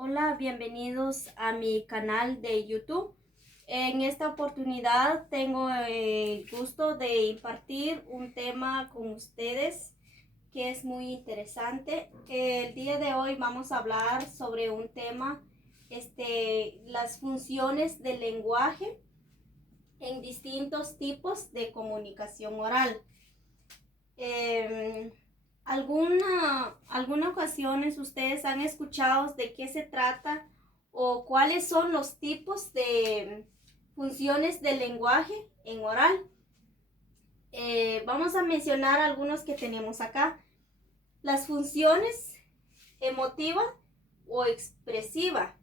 Hola, bienvenidos a mi canal de YouTube. En esta oportunidad tengo el gusto de impartir un tema con ustedes que es muy interesante. El día de hoy vamos a hablar sobre un tema, las funciones del lenguaje en distintos tipos de comunicación oral. Eh, alguna ocasiones ustedes han escuchado de qué se trata o cuáles son los tipos de funciones del lenguaje en oral. Vamos a mencionar algunos que tenemos acá. Las funciones emotiva o expresiva.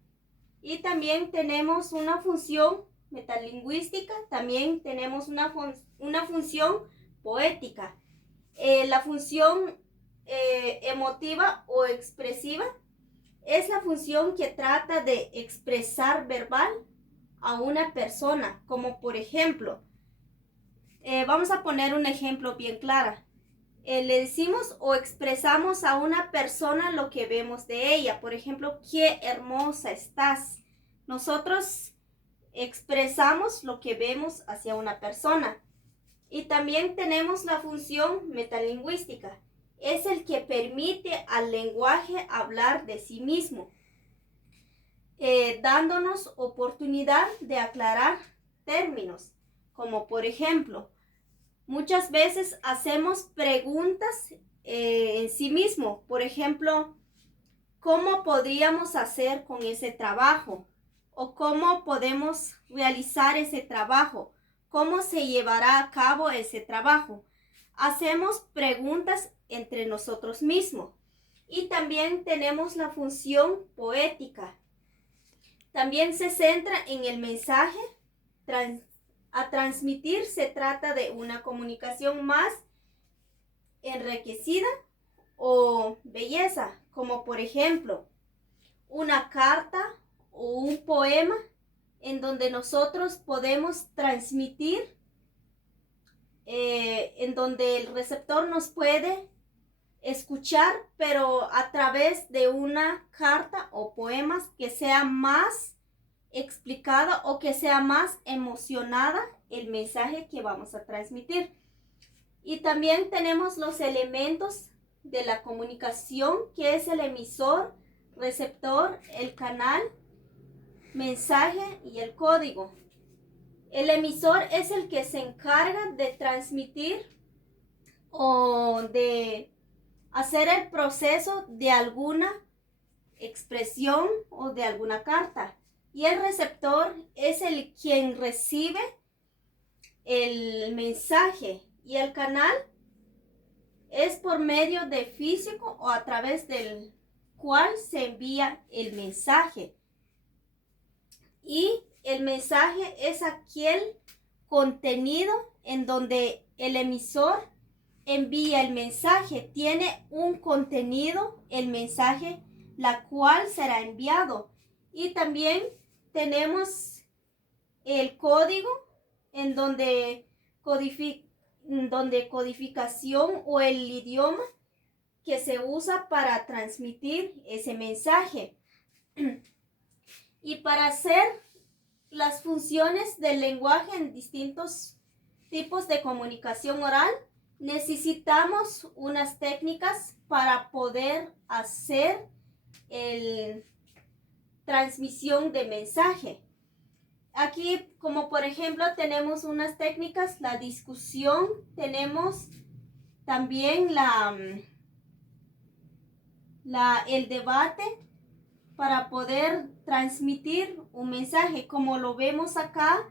Y también tenemos una función metalingüística, también tenemos una función poética. La función emotiva o expresiva es la función que trata de expresar verbal a una persona, como por ejemplo, vamos a poner un ejemplo bien claro. Le decimos o expresamos a una persona lo que vemos de ella. Por ejemplo, qué hermosa estás. Nosotros expresamos lo que vemos hacia una persona. Y también tenemos la función metalingüística. Es el que permite al lenguaje hablar de sí mismo, dándonos oportunidad de aclarar términos, como por ejemplo, muchas veces hacemos preguntas en sí mismo. Por ejemplo, ¿cómo podríamos hacer con ese trabajo? ¿O cómo podemos realizar ese trabajo? ¿Cómo se llevará a cabo ese trabajo? Hacemos preguntas entre nosotros mismos. Y también tenemos la función poética. También se centra en el mensaje a transmitir. Se trata de una comunicación más enriquecida o belleza, como por ejemplo una carta o un poema en donde nosotros podemos transmitir, en donde el receptor nos puede escuchar, pero a través de una carta o poemas que sea más explicada o que sea más emocionada el mensaje que vamos a transmitir. Y también tenemos los elementos de la comunicación, que es el emisor, receptor, el canal, mensaje y el código. El emisor es el que se encarga de transmitir o de hacer el proceso de alguna expresión o de alguna carta. Y el receptor es el quien recibe el mensaje, y el canal es por medio de físico o a través del cual se envía el mensaje. Y el mensaje es aquel contenido en donde el emisor envía el mensaje. Tiene un contenido el mensaje, la cual será enviado. Y también tenemos el código en donde codificación o el idioma que se usa para transmitir ese mensaje. Y para hacer las funciones del lenguaje en distintos tipos de comunicación oral, necesitamos unas técnicas para poder hacer el transmisión de mensaje. Aquí, como por ejemplo, tenemos unas técnicas, la discusión, tenemos también el debate para poder transmitir un mensaje. Como lo vemos acá,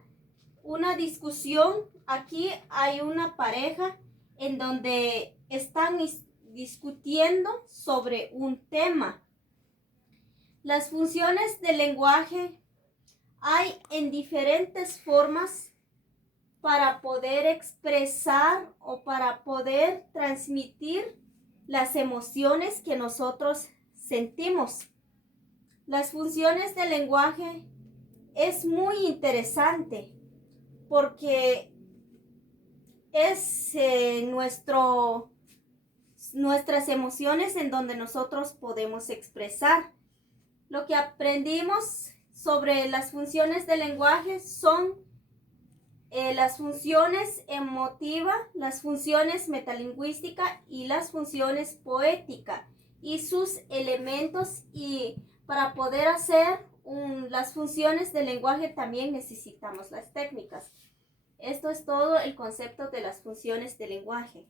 una discusión, aquí hay una pareja en donde están discutiendo sobre un tema. Las funciones del lenguaje hay en diferentes formas para poder expresar o para poder transmitir las emociones que nosotros sentimos. Las funciones del lenguaje es muy interesante porque es nuestras emociones en donde nosotros podemos expresar. lo que aprendimos sobre las funciones del lenguaje son las funciones emotiva, las funciones metalingüística y las funciones poética y sus elementos, y para poder hacer las funciones del lenguaje también necesitamos las técnicas. Esto es todo el concepto de las funciones del lenguaje.